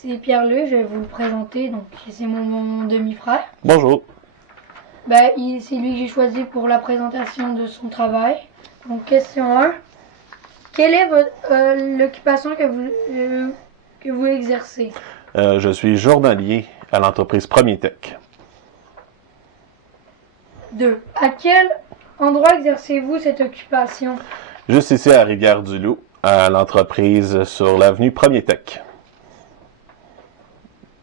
c'est Pierre-Luc, je vais vous le présenter. Donc, c'est mon demi-frère. Bonjour. C'est lui que j'ai choisi pour la présentation de son travail. Donc, question 1. Quelle est l'occupation que vous exercez? Je suis journalier à l'entreprise Premier Tech. 2. À quel endroit exercez-vous cette occupation? Juste ici à Rivière-du-Loup, à l'entreprise sur l'avenue Premier Tech.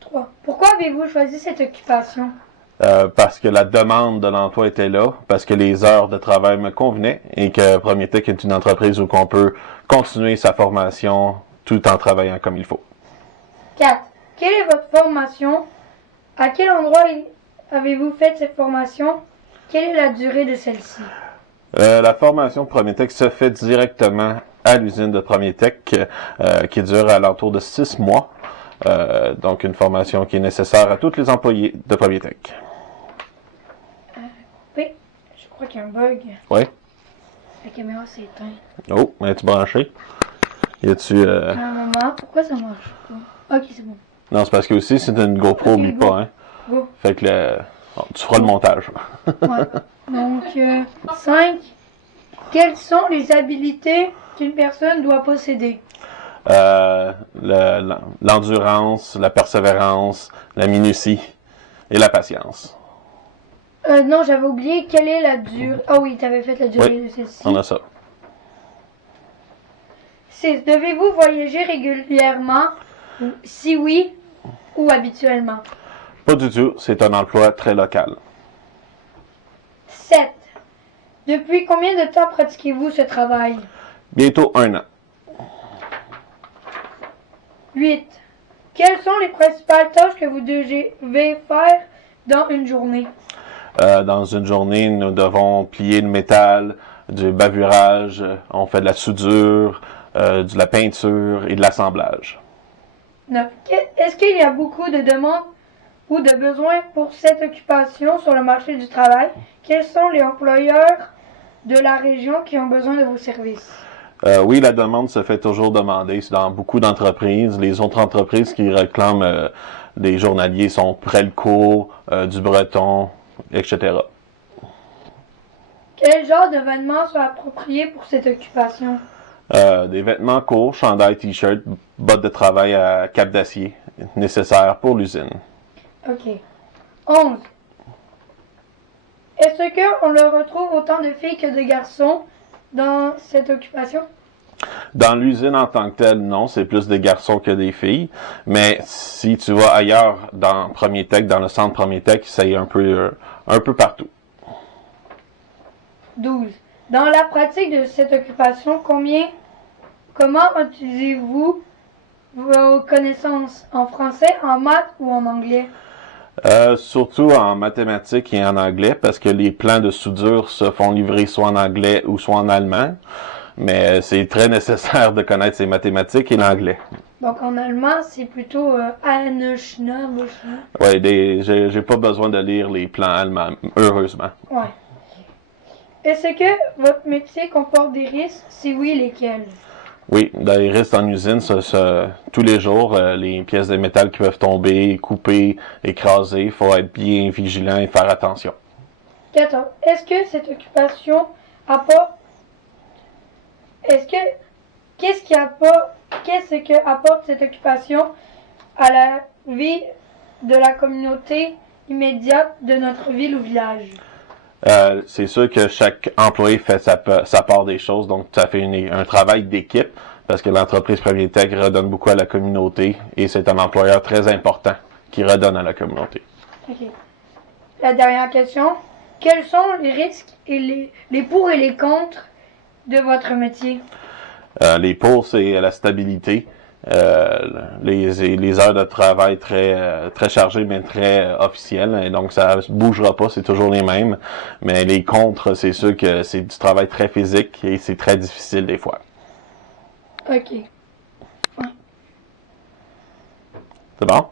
3. Pourquoi avez-vous choisi cette occupation? Parce que la demande de l'emploi était là, parce que les heures de travail me convenaient et que Premier Tech est une entreprise où on peut continuer sa formation tout en travaillant comme il faut. 4. Quelle est votre formation? À quel endroit avez-vous fait cette formation? Quelle est la durée de celle-ci? La formation Premier Tech se fait directement à l'usine de Premier Tech qui dure à l'entour de 6 mois. Donc une formation qui est nécessaire à tous les employés de Premier Tech. Oui, je crois qu'il y a un bug. Oui. La caméra s'est éteinte. Oh, es-tu branché? Y a-tu... Un moment, pourquoi ça marche pas? Ok, c'est bon. Non, c'est parce que aussi c'est une GoPro, Ok, oublie go. pas, hein. Go. Fait que tu feras le montage. Ouais. Donc, 5. Quelles sont les habilités qu'une personne doit posséder? L'endurance, la persévérance, la minutie et la patience. Non, j'avais oublié quelle est la durée. Ah oui, tu avais fait la durée de celle-ci. On a ça. 6. Devez-vous voyager régulièrement? Si oui, ou habituellement? Pas du tout, c'est un emploi très local. 7. Depuis combien de temps pratiquez-vous ce travail? Bientôt 1 an. 8. Quelles sont les principales tâches que vous devez faire dans une journée? Dans une journée, nous devons plier le métal, du bavurage, on fait de la soudure, de la peinture et de l'assemblage. 9. Est-ce qu'il y a beaucoup de demandes ou de besoins pour cette occupation sur le marché du travail? Quels sont les employeurs de la région qui ont besoin de vos services? Oui, la demande se fait toujours demander. C'est dans beaucoup d'entreprises. Les autres entreprises qui réclament des journaliers sont Prelco, du Breton, etc. Quel genre de vêtements sont appropriés pour cette occupation? Des vêtements courts, chandail, t-shirt, bottes de travail à cap d'acier, nécessaires pour l'usine. Ok. 11. Est-ce qu'on le retrouve autant de filles que de garçons dans cette occupation? Dans l'usine en tant que telle, non, c'est plus des garçons que des filles. Mais si tu vas ailleurs dans Premier Tech, dans le centre Premier Tech, c'est un peu partout. 12. Dans la pratique de cette occupation, comment utilisez-vous vos connaissances en français, en maths ou en anglais? Surtout en mathématiques et en anglais, parce que les plans de soudure se font livrer soit en anglais ou soit en allemand. Mais c'est très nécessaire de connaître ces mathématiques et l'anglais. Donc en allemand, c'est plutôt Anachna, Moschna. Oui, j'ai pas besoin de lire les plans allemands, heureusement. Ouais. Est-ce que votre métier comporte des risques? Si oui, lesquels? Oui, dans les risques en usine, tous les jours, les pièces de métal qui peuvent tomber, couper, écraser, il faut être bien vigilant et faire attention. 14. Est-ce que cette occupation apporte... Qu'est-ce que apporte cette occupation à la vie de la communauté immédiate de notre ville ou village? C'est sûr que chaque employé fait sa part des choses, donc ça fait un travail d'équipe, parce que l'entreprise Premier Tech redonne beaucoup à la communauté, et c'est un employeur très important qui redonne à la communauté. Ok. La dernière question. Quels sont les risques et les pour et les contre de votre métier? Les pour, c'est la stabilité, les heures de travail très chargées, mais très officielles, et donc ça bougera pas, c'est toujours les mêmes. Mais les contre, c'est sûr que c'est du travail très physique et c'est très difficile des fois. Ok. Ouais. C'est bon?